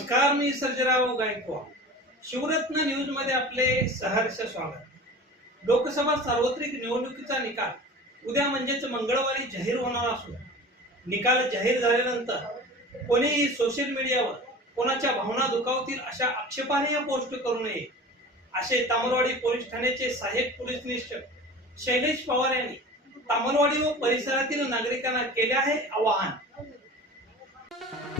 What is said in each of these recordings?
मी सर्जराव गायकवाड. शिवरत्न न्यूजमध्ये आपले सहर्ष स्वागत. लोकसभा सार्वत्रिक निवडणुकीचा निकाल उद्या म्हणजेच मंगळवारी जाहीर होणार असून निकाल जाहीर झाल्यानंतर कोणीही सोशल मीडियावर कोणाच्या भावना दुखावतील अशा आक्षेपार्ह पोस्ट करू नये असे तामलवाडी पोलीस ठाण्याचे सहाय्यक पोलीस निरीक्षक शैलेश पवार यांनी तामलवाडी व परिसरातील नागरिकांना केले आहे आवाहन.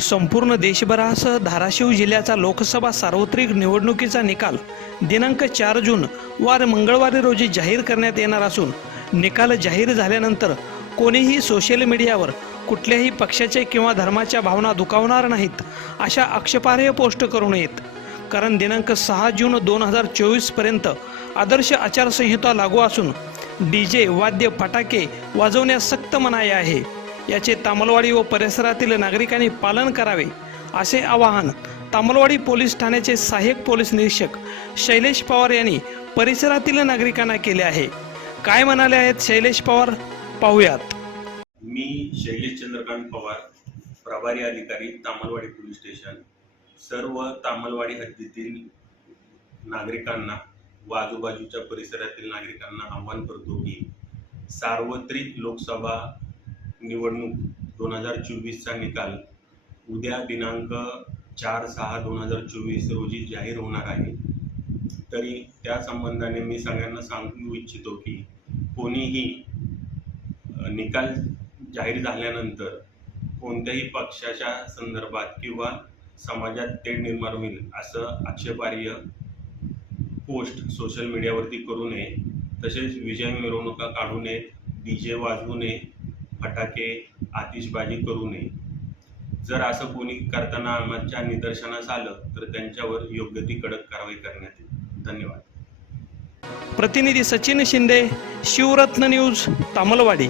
संपूर्ण देशभरासह धाराशिव जिल्ह्याचा लोकसभा सार्वत्रिक निवडणुकीचा निकाल दिनांक चार जून वार मंगळवारी रोजी जाहीर करण्यात येणार असून निकाल जाहीर झाल्यानंतर कोणीही सोशल मीडियावर कुठल्याही पक्षाचे किंवा धर्माच्या भावना दुखावणार नाहीत अशा आक्षेपार्ह पोस्ट करू नयेत. कारण दिनांक सहा जून दोन हजार चोवीसपर्यंत आदर्श आचारसंहिता लागू असून डी जे वाद्य फटाके वाजवण्यास सक्त मनाई आहे. याचे तामलवाडी व परिसरातील नागरिकांनी पालन करावे असे आवाहन तामलवाडी पोलीस ठाण्याचे सहाय्यक पोलीस निरीक्षक शैलेश पवार यांनी परिसरातील नागरिकांना केले आहे. काय म्हणाले आहेत शैलेश पवार? पाहूयात. मी शैलेश चंद्रकांत पवार प्रभारी अधिकारी तामलवाडी पोलीस स्टेशन. सर्व तामलवाडी हद्दीतील नागरिकांना व आजूबाजूच्या परिसरातील नागरिकांना आवाहन करतो की सार्वत्रिक लोकसभा निवडणूक दोन हजार चोवीसचा निकाल उद्या दिनांक चार सहा दोन हजार चोवीस रोजी जाहीर होणार आहे. तरी त्या संबंधाने मी सगळ्यांना सांगू इच्छितो की कोणीही निकाल जाहीर झाल्यानंतर कोणत्याही पक्षाच्या संदर्भात किंवा समाजात ते निर्माण होईल असं आक्षेपार्ह पोस्ट सोशल मीडियावरती करू नये. तसेच विजय मिरवणुका काढू नये डी जे वाजवू नये फटाके आतिषबाजी करू नये. जर असं कोणी करताना आमच्या निदर्शनास आलं तर त्यांच्यावर योग्य ती कडक कारवाई करण्यात येईल. धन्यवाद. प्रतिनिधी सचिन शिंदे शिवरत्न न्यूज तामलवाडी.